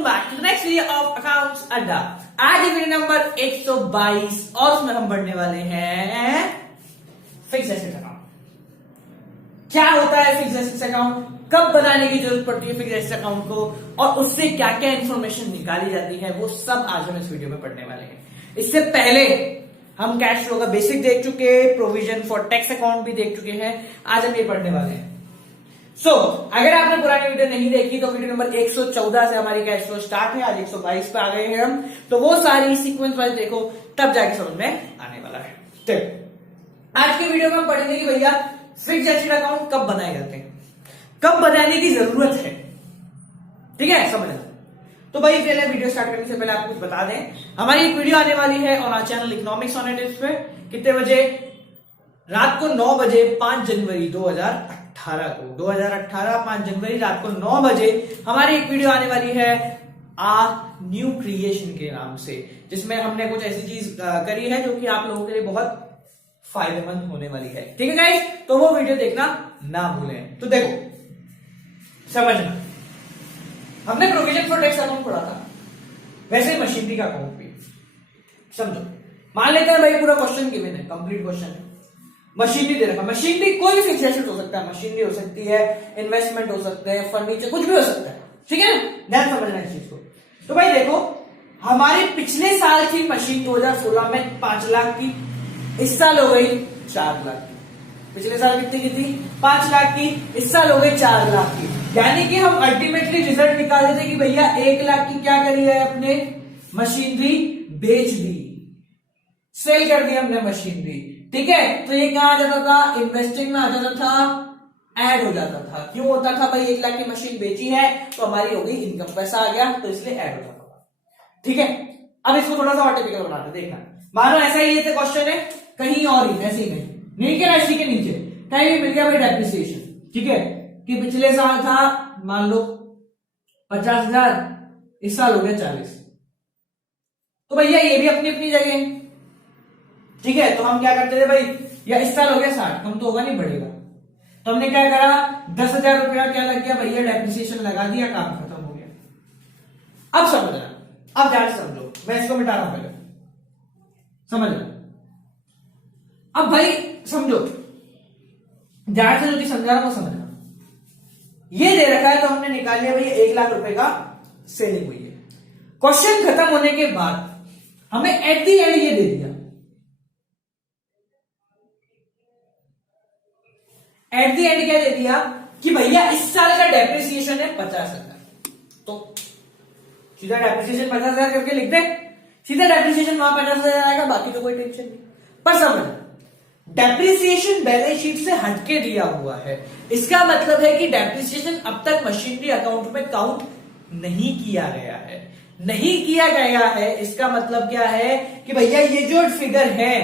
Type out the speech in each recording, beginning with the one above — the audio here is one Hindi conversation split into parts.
Welcome back to the next video of accounts Adda. आज वीडियो नंबर 122 और उसमें हम पढ़ने वाले हैं फिक्स्ड एसेट अकाउंट। क्या होता है फिक्स्ड एसेट अकाउंट, कब बनाने की जरूरत पड़ती है फिक्स्ड एसेट अकाउंट को, और उससे क्या क्या इंफॉर्मेशन निकाली जाती है, वो सब आज हम इस वीडियो में पढ़ने वाले हैं। इससे पहले हम कैश फ्लो का बेसिक देख चुके, प्रोविजन फॉर टैक्स अकाउंट भी देख चुके हैं। आज हम ये पढ़ने वाले हैं। अगर आपने पुरानी वीडियो नहीं देखी तो वीडियो नंबर 114 से हमारी कैश फ्लो स्टार्ट है। आज 122 पे आ गए हैं हम, तो वो सारी सीक्वेंस वाइज देखो, तब जाके समझ में आने वाला है। ठीक, आज की वीडियो में हम पढ़ेंगे कि भैया फिक्स्ड एसेट अकाउंट कब बनाए जाते हैं, कब बनाने की जरूरत है। ठीक है, समझ। तो भाई पहले वीडियो स्टार्ट करने से पहले आपको कुछ बता दें, हमारी एक वीडियो आने वाली है on our channel economics on it पे। कितने बजे? रात को 9 बजे 5 जनवरी 2018 को 2018 5 जनवरी रात को 9 बजे हमारी एक वीडियो आने वाली है आ न्यू क्रिएशन के नाम से, जिसमें हमने कुछ ऐसी चीज करी है जो कि आप लोगों के लिए बहुत फायदेमंद होने वाली है। ठीक है गाइस, तो वो वीडियो देखना ना भूलें। तो देखो, समझना, हमने प्रोविजन फॉर टैक्स अकाउंट पढ़ा था, वैसे ही मशीनरी का अकाउंट भी समझो। मान लेते हैं भाई पूरा क्वेश्चन गिवन है, कंप्लीट क्वेश्चन है, मशीनरी दे रखा। मशीनरी कोई भी फिक्स्ड एसेट हो सकता है, मशीनरी हो सकती है, इन्वेस्टमेंट हो सकते हैं, फर्नीचर, कुछ भी हो सकता है। ठीक है, ध्यान समझना इस चीज को। तो भाई देखो, हमारी पिछले साल की मशीन 2016 में 5 लाख की, इस साल हो गई 4 लाख की। पिछले साल कितनी की थी? 5 लाख की, इस साल हो गई 4 लाख की। यानी कि हम अल्टीमेटली रिजल्ट निकाले थे कि भैया 1 लाख की क्या करी है, अपने मशीनरी बेच दी, सेल कर दी हमने मशीनरी। ठीक है, तो ये कहां आ जाता था? इन्वेस्टिंग में आ जाता था, ऐड हो जाता था। क्यों होता था भाई? 1 लाख की मशीन बेची है तो हमारी हो गई इनकम, पैसा आ गया, तो इसलिए ऐड हो जाता था। ठीक है, अब इसको थोड़ा सा और टिपिकल बनाते, देखना। मानो ऐसा ही ये क्वेश्चन है, कहीं और ही ऐसे ही नहीं के राशि के नीचे कहीं भी मिल गया भाई डेप्रिसिएशन। ठीक है, कि पिछले साल था मान लो 50,000, इस साल हो गया 40, तो भैया ये भी अपनी अपनी जगह है। ठीक है, तो हम क्या करते थे भाई, या इस साल हो गया 60, कम तो होगा नहीं, बढ़ेगा। तो हमने क्या करा, 10,000 रुपया क्या लग गया भैया, डेप्रिसिएशन लगा दिया, काम खत्म हो गया। अब समझना, अब ध्यान से समझो, मैं इसको मिटा रहा हूं पहले, समझ लो। अब भाई समझो, ध्यान से जो समझा रहा हूं समझना। ये दे रखा है तो हमने निकाल लिया भैया 1 लाख रुपए का सेलिंग हुई है। क्वेश्चन खत्म होने के बाद हमें एट दी एंड ये दे दिया, एट दी एंड क्या दे दिया कि भैया इस साल का डेप्रिसिएशन है 50,000, तो सीधा डेप्रिसिएशन 50,000 करके लिख दे, सीधा डेप्रिसिएशन वहां 50,000 आएगा, बाकी तो कोई टेंशन नहीं। पर समझ, डेप्रिसिएशन बैलेंस शीट से हटके दिया हुआ है, इसका मतलब है कि डेप्रिसिएशन अब तक मशीनरी अकाउंट में काउंट नहीं किया गया है। नहीं किया गया है, इसका मतलब क्या है कि भैया ये जो फिगर है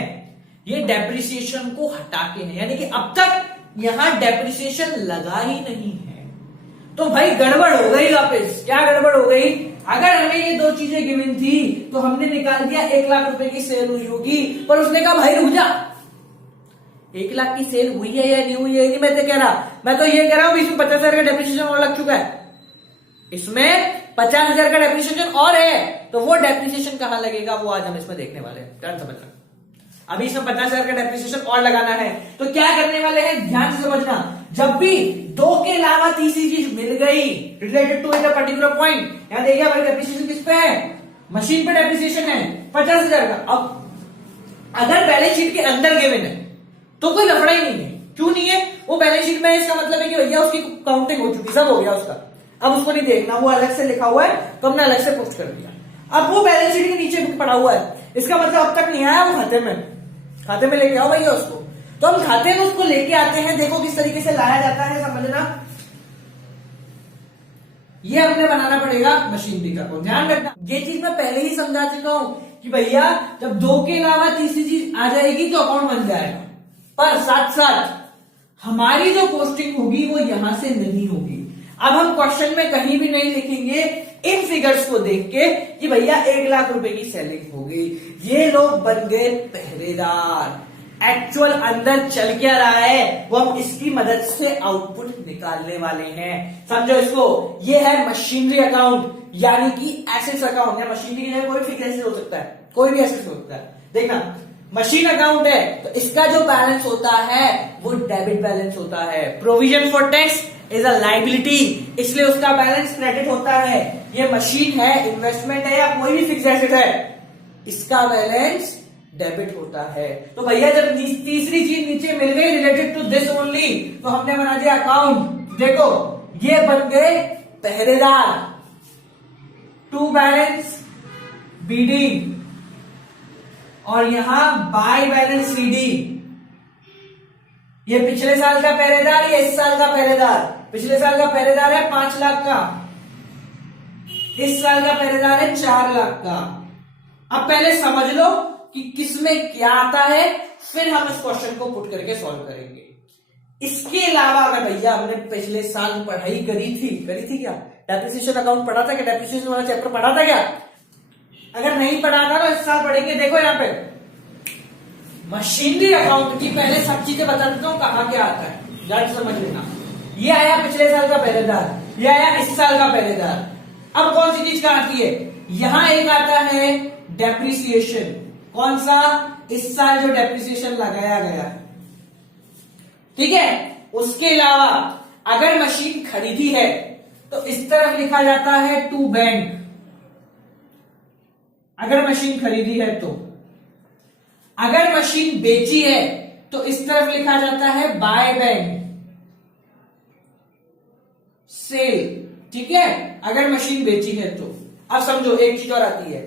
ये डेप्रिसिएशन को हटा के है, यानी कि अब तक यहां डेप्रिसिएशन लगा ही नहीं है। तो भाई गड़बड़ हो गई वापस। क्या गड़बड़ हो गई? अगर हमें ये दो चीजें गिवन थी तो हमने निकाल दिया 1 लाख रुपए की सेल हुई होगी, पर उसने कहा भाई रुक जा, 1 लाख की सेल हुई है या नहीं हुई है, नहीं मैं तो कह रहा, मैं तो ये कह रहा हूं इसमें 50,000 का डेप्रिसिएशन और लग चुका है, इसमें 50,000 का डेप्रिसिएशन और है, तो वो डेप्रिसिएशन कहां लगेगा वो आज हम इसमें देखने वाले हैं। ध्यान समझना, अभी इसमें 50,000 का डेप्रिसिएशन और लगाना है, तो क्या करने वाले हैं ध्यान से समझना। जब भी 2 के अलावा तीसरी चीज मिल गई related to a particular point, यहां देखिए भाई डेप्रिसिएशन किस पे है, मशीन पे डेप्रिसिएशन है 50,000 का। अब अगर बैलेंस शीट के अंदर गिवन है तो कोई लफड़ा ही नहीं है। क्यों नहीं है? वो बैलेंस शीट में, इसका मतलब है कि भैया उसकी काउंटिंग हो चुकी, सब हो गया उसका, अब उसको नहीं देखना, वो अलग से लिखा हुआ है तो हमने अलग से पोस्ट कर दिया। अब वो बैलेंस शीट के नीचे पड़ा हुआ है, इसका मतलब अब तक नहीं आया, वो खाते में लेके आओ भैया उसको। तो हम खाते में उसको लेके आते हैं, देखो किस तरीके से लाया जाता है, समझना। ये अपने बनाना पड़ेगा मशीनरी का, को ध्यान रखना। ये चीज मैं पहले ही समझा चुका हूं कि भैया जब 2 के अलावा तीसरी चीज आ जाएगी तो अकाउंट बन जाएगा, पर साथ साथ हमारी जो पोस्टिंग होगी वो यहां से नहीं होगी। अब हम क्वेश्चन में कहीं भी नहीं लिखेंगे इन फिगर्स को देख के कि भैया 1 लाख रुपए की सेलिंग हो गई, ये लोग बन गए पहरेदार, एक्चुअल अंदर चल क्या रहा है वो हम इसकी मदद से आउटपुट निकालने वाले हैं। समझो इसको, ये है मशीनरी अकाउंट यानी कि एसेट्स अकाउंट या मशीनरी की जगह कोई फिक्स एसेट हो सकता है, कोई भी एसेट हो सकता है। देखना मशीन अकाउंट है तो इसका जो बैलेंस होता है वो डेबिट बैलेंस होता है। Provision for tax is a liability, इसलिए उसका बैलेंस क्रेडिट होता है। ये मशीन है, इन्वेस्टमेंट है या कोई भी फिक्स एसेट है, इसका बैलेंस डेबिट होता है। तो भैया जब तीसरी चीज नीचे मिल गई रिलेटेड टू दिस ओनली, तो हमने बना दिया अकाउंट। देखो ये बन गए पहरेदार, टू बैलेंस बीडी, और यहां बाय बैलेंस सीडी। ये पिछले साल का पहरेदार, ये इस साल का पहरेदार। पिछले साल का पहरेदार है 5 लाख का, इस साल का पहरेदार है 4 लाख का। अब पहले समझ लो कि किसमें क्या आता है, फिर हम इस क्वेश्चन को पुट करके सॉल्व करेंगे। इसके अलावा अगर भैया हमने पिछले साल पढ़ाई करी थी क्या, डेप्रिसिएशन अकाउंट पढ़ा था क्या, डेप्रिसिएशन वाला चैप्टर पढ़ा था क्या? अगर नहीं पढ़ा था तो इस साल पढ़ेंगे। देखो यहां पे मशीनरी अकाउंट की पहले सब चीजें बता देता हूं कहां क्या आता है, जान समझ लेना। ये आया पिछले साल का पहरेदार, ये आया इस साल का पहरेदार। अब कौन सी चीज कहां आती है, यहां एक आता है डेप्रिसिएशन। कौन सा, इस साल जो डेप्रिसिएशन लगाया गया, ठीक है। उसके अलावा अगर मशीन खरीदी है तो इस तरफ लिखा जाता है टू बैंक, अगर मशीन खरीदी है तो। अगर मशीन बेची है तो इस तरफ लिखा जाता है बाय बैंक, सेल, ठीक है। अगर मशीन बेची है तो। अब समझो एक चीज और आती है,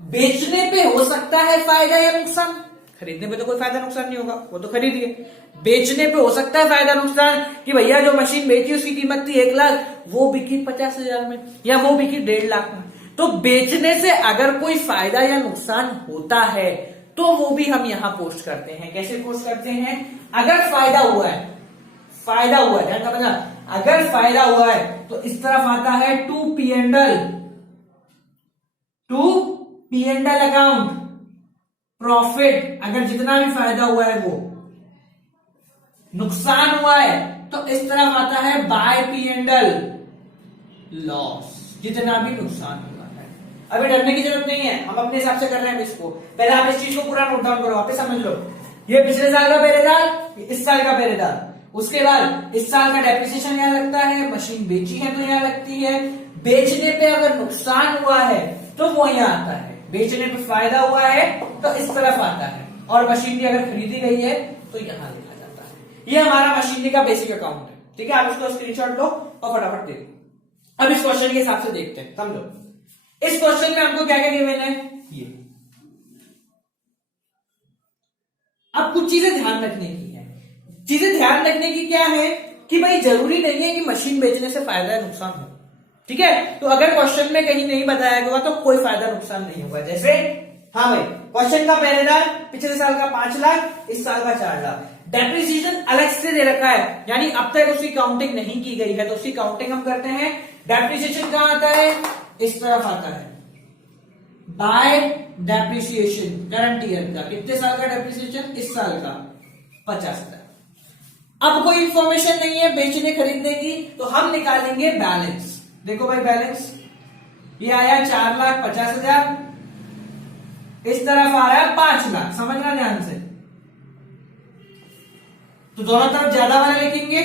बेचने पे हो सकता है फायदा या नुकसान, खरीदने पे तो कोई फायदा नुकसान नहीं होगा, वो तो खरीदिए। बेचने पे हो सकता है फायदा नुकसान कि भैया जो मशीन बेची उसकी कीमत थी 1 लाख, वो बिकी 50,000 में या वो बिकी 1.5 लाख में। तो बेचने से अगर कोई फायदा या नुकसान होता है तो वो भी हम यहां पोस्ट करते हैं। कैसे पोस्ट करते हैं, अगर फायदा हुआ है, ध्यान समझना, अगर फायदा हुआ है तो इस तरफ आता है to P and L account, profit, अगर जितना भी फायदा हुआ है वो। नुकसान हुआ है तो इस तरफ आता है by P and L, loss, जितना भी नुकसान हुआ है। अभी डरने की जरूरत नहीं है, हम अपने हिसाब से कर रहे हैं इसको। पहले आप इस चीज को पूरा नोट डाउन करो, वापस समझ लो। ये पिछले साल का पहरेदार, इस साल का पहरेदार। उसके बाद इस साल का डेप्रिसिएशन यहां लगता है, मशीन बेची है तो यहां लगती है। बेचने पे अगर नुकसान हुआ है तो वो यहां आता है, बेचने पे फायदा हुआ है तो इस तरफ आता है, और मशीनरी अगर खरीदी गई है तो यहां लिखा जाता है। ये हमारा मशीनरी का बेसिक अकाउंट है, ठीक है। आप इसको स्क्रीनशॉट लो और फटाफट दे दो। अब इस क्वेश्चन के हिसाब से देखते हैं, समझो। इस क्वेश्चन में हमको क्या क्या गिवन है, ये। अब कुछ चीजें ध्यान रखने की है। चीजें ध्यान रखने की क्या है कि भाई जरूरी नहीं है कि मशीन बेचने से फायदा या नुकसान हो, ठीक है। तो अगर क्वेश्चन में कहीं नहीं बताया गया तो कोई फायदा नुकसान नहीं होगा। जैसे हाँ भाई, क्वेश्चन का पहरेदार पिछले साल का 5 लाख, इस साल का 4 लाख। डेप्रिसिएशन अलग से दे रखा है, यानी अब तक उसकी काउंटिंग नहीं की गई है, तो उसकी काउंटिंग हम करते हैं। डेप्रिसिएशन कहां आता है, इस तरफ आता है, बाय डेप्रिसिएशन करंट ईयर का। कितने साल का डेप्रिसिएशन, इस साल का 50,000। अब कोई इंफॉर्मेशन नहीं है बेचने खरीदने की, तो हम निकालेंगे बैलेंस। देखो भाई बैलेंस, ये आया 4,50,000, इस तरफ आ रहा है 5 लाख। समझना ध्यान से, तो दोनों तरफ ज्यादा वाला लिखेंगे।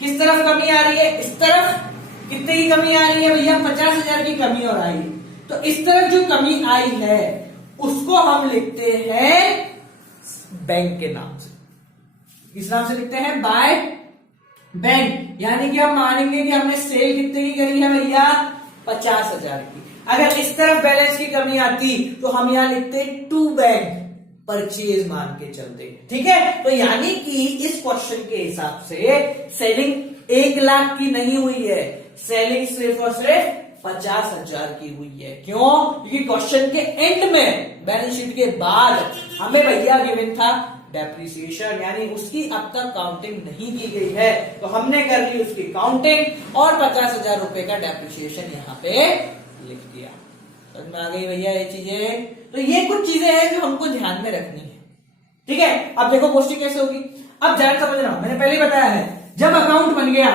किस तरफ कमी आ रही है, इस तरफ कितने की कमी आ रही है भैया, 50,000 की कमी और आई। तो इस तरफ जो कमी आई है उसको हम लिखते हैं बैंक के नाम से। किस नाम से लिखते हैं, बाय बैंक। यानी कि हम मानेंगे कि हमने सेल कितने की करी है भैया, 50,000 की। अगर इस तरफ बैलेंस की कमी आती तो हम यहां लिखते टू बैंक, परचेज मान के चलते, ठीक है। तो यानी कि इस क्वेश्चन के हिसाब से सेलिंग 1 लाख की नहीं हुई है, सेलिंग सिर्फ और सिर्फ 50,000 की हुई है। क्यों, क्योंकि क्वेश्चन के एंड में बैलेंस शीट के बाद हमें भैया गिवन था डेप्रिसिएशन, यानी उसकी अब तक काउंटिंग नहीं की गई है, तो हमने कर ली उसकी काउंटिंग और 50,000 रुपए का डेप्रिसिएशन यहां पे लिख दिया। समझ में आ गई भैया ये चीजें? तो ये कुछ चीजें हैं जो हमको ध्यान में रखनी है, ठीक है। अब देखो पोस्टिंग कैसे होगी, अब ध्यान समझना, मैंने पहले ही बताया है, जब अकाउंट बन गया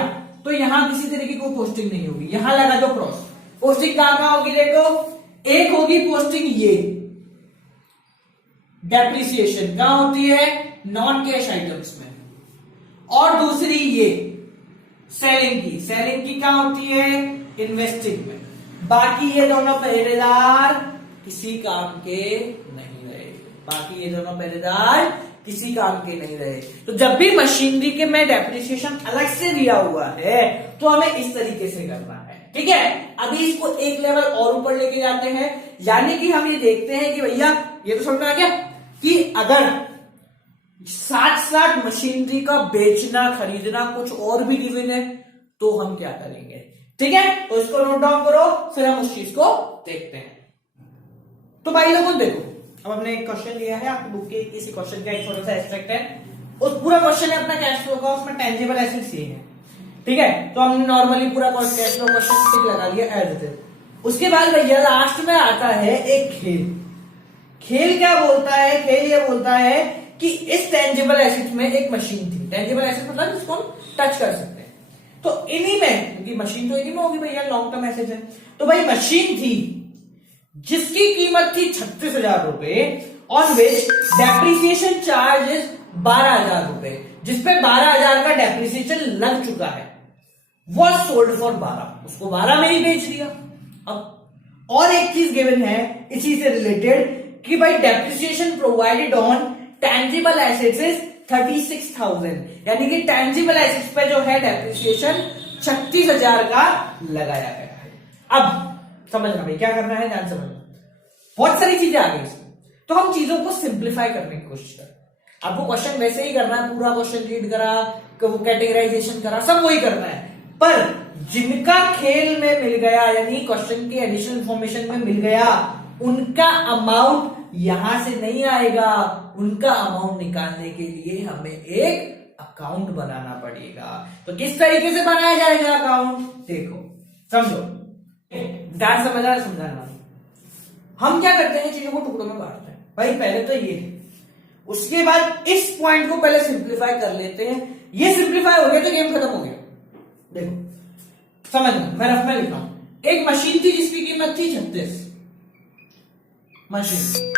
तो यहां किसी तरीके की कोई पोस्टिंग नहीं होगी, यहां लगा दो क्रॉस। पोस्टिंग कहां होगी देखो, एक होगी पोस्टिंग ये डेप्रिसिएशन, कहां होती है, नॉन कैश आइटम्स में, और दूसरी ये सेलिंग की कहां होती है, इन्वेस्टिंग में। बाकी ये दोनों पहरेदार किसी काम के नहीं रहे, बाकी ये दोनों पहरेदार किसी काम के नहीं रहे। तो जब भी मशीनरी के में डेप्रिसिएशन अलग से दिया हुआ है तो हमें इस तरीके से करना है, ठीक है। अभी इसको एक लेवल और ऊपर लेके जाते हैं, यानी कि हम ये देखते हैं कि भैया ये तो समझ में आ गया कि अगर साथ साथ मशीनरी का बेचना खरीदना कुछ और भी गिवन है तो हम क्या करेंगे, ठीक है। तो इसको नोट डाउन करो, फिर हम उस चीज को देखते हैं। तो भाई लोगों देखो, अब हमने एक क्वेश्चन लिया है आपकी बुक के, इसी क्वेश्चन का एक छोटा सा एक्सट्रैक्ट है, उस पूरा क्वेश्चन है अपना कैश फ्लो का, उसमें टेंजिबल एसेट्स ये है, ठीक है। तो हमने नॉर्मली पूरा कैश फ्लो क्वेश्चन टिक लगा लिया एज इट इज। उसके बाद भैया लास्ट में आता है एक खेल। खेल क्या बोलता है, खेल ये बोलता है कि इस टेंजिबल एसेट में एक मशीन थी, टेंजिबल एसेट मतलब जिसको हम टच कर सकते हैं, तो इन्हीं में, क्योंकि मशीन तो इन्हीं में होगी भैया, लॉन्ग टर्म एसेट है, तो भाई मशीन थी जिसकी कीमत थी 36,000 रुपए, on which depreciation charge is 12,000 रुपए, जिसपे 12,000 का डेप्रिसिएशन लग चुका है, वॉज सोल्ड फॉर 12, उसको 12 में ही बेच दिया। अब और एक चीज गिवन है इसी से रिलेटेड कि भाई depreciation provided on tangible assets is 36,000, यानी कि टेंजिबल एसेट्स पे जो है डेप्रिसिएशन 36,000 का लगाया गया है। अब समझना भाई क्या करना है, ध्यान समझना, बहुत सारी चीजें आ गई इसमें, तो हम चीजों को सिंप्लीफाई करने की कोशिश करें। आपको क्वेश्चन वैसे ही करना है, पूरा क्वेश्चन रीड करा, कैटेगराइजेशन करा, सब वही करना है, पर जिनका खेल में मिल गया, यानी क्वेश्चन के एडिशनल इंफॉर्मेशन में मिल गया, उनका अमाउंट यहां से नहीं आएगा, उनका अमाउंट निकालने के लिए हमें एक अकाउंट बनाना पड़ेगा। तो किस तरीके से बनाया जाएगा अकाउंट, देखो समझो, ध्यान समझाना। हम क्या करते हैं, चीजों को टुकड़ों में बांटते हैं। भाई पहले तो ये है, उसके बाद इस पॉइंट को पहले सिंप्लीफाई कर लेते हैं, ये सिंप्लीफाई हो गया तो गेम खत्म हो गया। देखो समझना, मैं रफ में लिखा हूं, एक मशीन थी जिसकी कीमत थी 36, मशीन,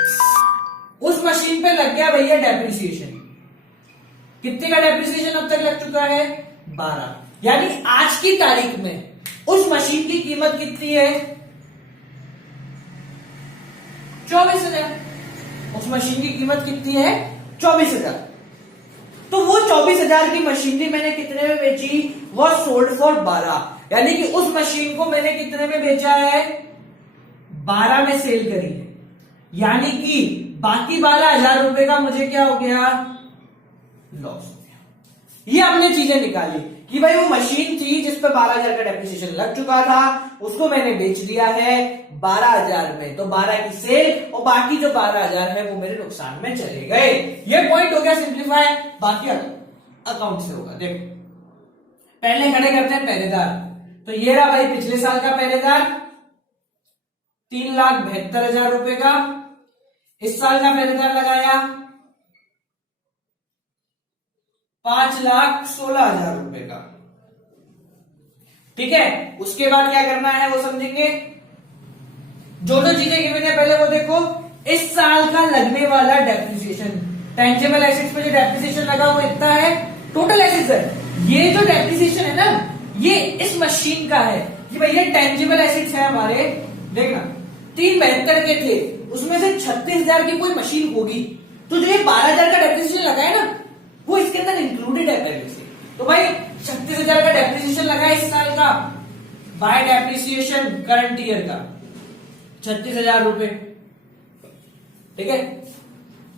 उस मशीन पे लग गया भैया डेप्रिसिएशन, कितने का डेप्रिसिएशन अब तक लग चुका है, 12, यानी आज की तारीख में उस मशीन की कीमत कितनी है, 24,000। उस मशीन की कीमत कितनी है, 24,000। तो वो 24,000 की मशीनरी मैंने कितने में बेची, वो सोल्ड फॉर 12, यानी कि उस मशीन को मैंने कितने में बेचा है, 12 में सेल करी है, यानी कि बाकी 12,000 रुपए का मुझे क्या हो गया, लॉस हो गया। ये हमने चीजें निकाली कि भाई वो मशीन थी जिस पर 12,000 का डेप्रिसिएशन लग चुका था, उसको मैंने बेच दिया है 12,000 में, तो 12 की सेल और बाकी जो 12,000 है वो मेरे नुकसान में चले गए। ये पॉइंट हो गया सिंप्लीफाई, बाकी अकाउंट से होगा। देखो पहले खड़े करते हैं पहरेदार, तो ये रहा भाई पिछले साल का पहरेदार 3,72,000 रुपए का, इस साल का पहरेदार लगाया 5,16,000 रुपए का, ठीक है। उसके बाद क्या करना है वो समझेंगे, जो जो चीजें गिवन है पहले वो देखो, इस साल का लगने वाला डेप्रिसिएशन, टेंजिबल एसेट्स पे जो डेप्रिसिएशन लगा वो इतना है, टोटल एसेट्स है, ये जो डेप्रिसिएशन है ना ये इस मशीन का है, कि भैया टेंजिबल एसेट्स है हमारे, देखना 372 के थे, उसमें से 36,000 की कोई मशीन होगी, तो जो ये 12,000 का डेप्रिसिएशन लगा है ना वो इसके अंदर इंक्लूडेड है पहले से। तो भाई 36,000 का डेप्रिसिएशन लगा है इस साल का, बाय डेप्रिसिएशन करंट ईयर का 36,000 रुपए, ठीक है।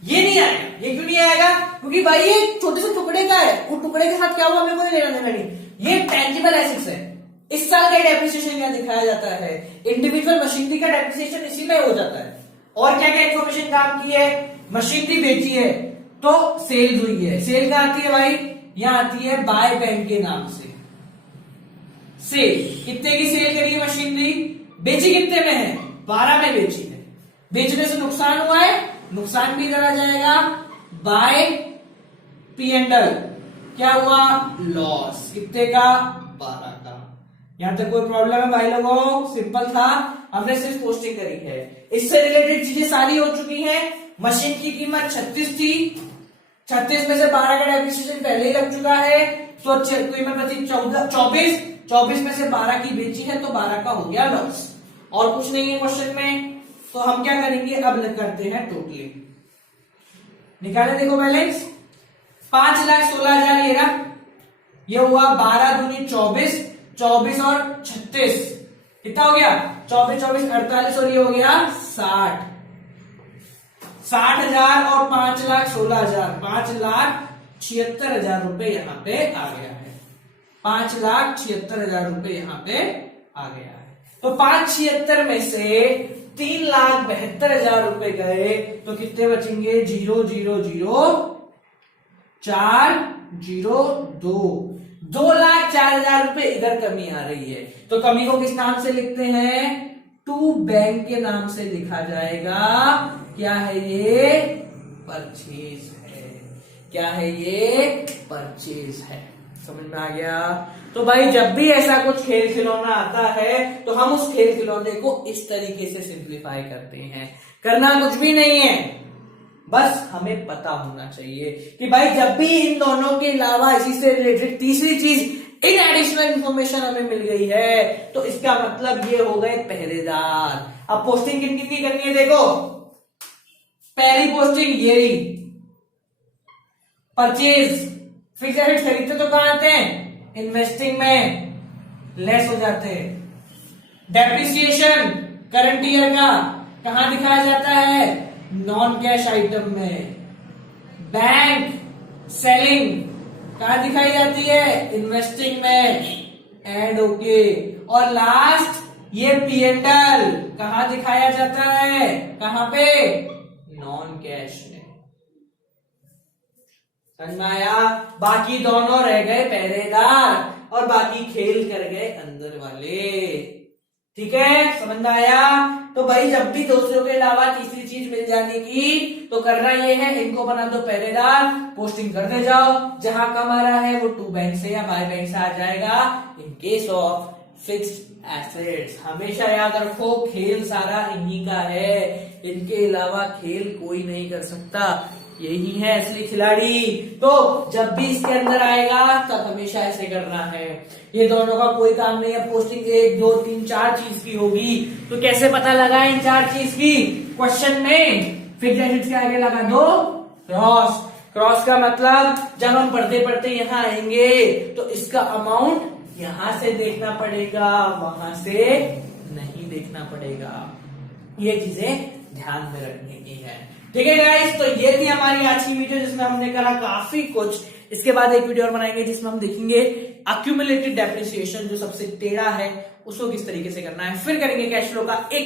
ये नहीं आएगा, ये क्यों नहीं आएगा, क्योंकि भाई ये छोटे से टुकड़े का है, वो टुकड़े के साथ क्या हुआ हमें कोई लेना देना नहीं, ये टेंजिबल एसेट्स है। इस साल का डेप्रिसिएशन क्या दिखाया जाता है, इंडिविजुअल मशीनरी का डेप्रिसिएशन इसी में हो जाता है। और क्या क्या इन्फॉर्मेशन काम की है, मशीनरी बेची है तो सेल्स हुई है, सेल कहां आती है भाई, यहां आती है बाय बैंक के नाम से, सेल कितने की सेल करी है मशीनरी, बेची कितने में है 12 में बेची है, बेचने से नुकसान हुआ है, नुकसान भी इधर आ जाएगा, बाय पी एंड एल क्या हुआ, लॉस, कितने का, 12 का। यहां तक कोई प्रॉब्लम है भाई लोगों, सिंपल था, हमने सिर्फ पोस्टिंग करी है। इससे रिलेटेड चीजें सारी हो चुकी हैं। मशीन की कीमत 36 थी, 36 में से 12 का डेप्रिसिएशन पहले ही लग चुका है, तो कीमत बची 24 में से 12 की बेची है, तो 12 का हो गया लॉस। और कुछ नहीं है क्वेश्चन में, तो हम क्या करेंगे, अब करते हैं टोटली, निकाले, देखो बैलेंस 5,16,000 ये रहा, ये हुआ 12 दूनी 24, 24 और 36 कितना हो गया, 24 24 48 और ये हो गया 60, 60,000 और 5,16,000, 5,76,000 रुपए यहाँ पे आ गया है, 5,76,000 रुपए यहाँ पे आ गया है। तो 576 में से 3,72,000 रुपए गए, तो कितने बचेंगे, 0 0 0 4 0 2, 2,04,000 रुपए इधर कमी आ रही है। तो कमी को किस नाम से लिखते हैं, टू बैंक के नाम से लिखा जाएगा। क्या है ये, परचेज है, क्या है ये, परचेज है। समझ में आ गया। तो भाई जब भी ऐसा कुछ खेल खिलौना आता है तो हम उस खेल खिलौने को इस तरीके से सिंप्लीफाई करते हैं, करना कुछ भी नहीं है, बस हमें पता होना चाहिए कि भाई जब भी इन दोनों के अलावा इसी से रिलेटेड तीसरी चीज इन एडिशनल इंफॉर्मेशन हमें मिल गई है, तो इसका मतलब ये हो गए पहरेदार। अब पोस्टिंग किन कितनी करनी है, देखो पहली पोस्टिंग ये रही, परचेज, फिक्स्ड एसेट्स खरीदते तो कहां आते हैं, इन्वेस्टिंग में, लेस हो जाते हैं। डेप्रिसिएशन करंट ईयर का कहां दिखाया जाता है, नॉन कैश आइटम में। बैंक सेलिंग कहां दिखाई जाती है, इन्वेस्टिंग में, एंड ओके। और लास्ट ये पी एंड एल कहां दिखाया जाता है, कहां पे, नॉन कैश में। समझ में आया। बाकी दोनों रह गए पहरेदार और बाकी खेल कर गए अंदर वाले, ठीक है, समझ में आया। तो भाई जब भी दूसरों के अलावा तीसरी चीज मिल जाने की तो करना ये है, इनको बना दो पहरेदार, पोस्टिंग करते जाओ, जहां कम आ रहा है वो टू बैंक से या बाय बैंक से आ जाएगा। In case of fixed assets हमेशा याद रखो खेल सारा इन्हीं का है, इनके अलावा खेल कोई नहीं कर सकता, यही है असली खिलाड़ी। तो जब भी इसके अंदर आएगा तब हमेशा ऐसे करना है, ये दोनों का कोई काम नहीं है। पोस्टिंग 1 2 3 4 चीज की होगी, तो कैसे पता लगा इन 4 चीज की, क्वेश्चन में फिक्स्ड एसेट्स के आगे लगा दो क्रॉस। क्रॉस का मतलब जब हम पढ़ते पढ़ते यहाँ आएंगे तो इसका अमाउंट यहां से देखना पड़ेगा, वहां से नहीं देखना पड़ेगा, ये चीजें ध्यान में रखने की है, ठीक है गाइस। तो ये थी हमारी आज की वीडियो जिसमें हमने करा काफी कुछ। इसके बाद एक वीडियो और बनाएंगे जिसमें हम देखेंगे अक्यूमुलेटेड डेप्रिसिएशन जो सबसे टेढ़ा है उसको किस तरीके से करना है। फिर करेंगे कैश फ्लो का एक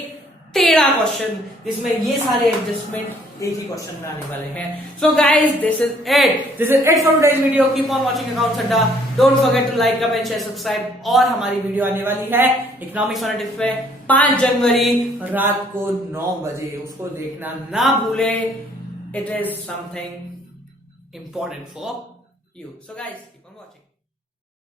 टेढ़ा क्वेश्चन जिसमें ये सारे एडजस्टमेंट एक ही क्वेश्चन में आने वाले हैं। So guys this is it for today's video. Keep on watching Accounts Adda, don't forget to like comment share subscribe. और हमारी वीडियो आने वाली है इकोनॉमिक्स ऑन टिप्स पे 5 जनवरी रात को 9 बजे, उसको देखना ना भूले। It is something important for you. So guys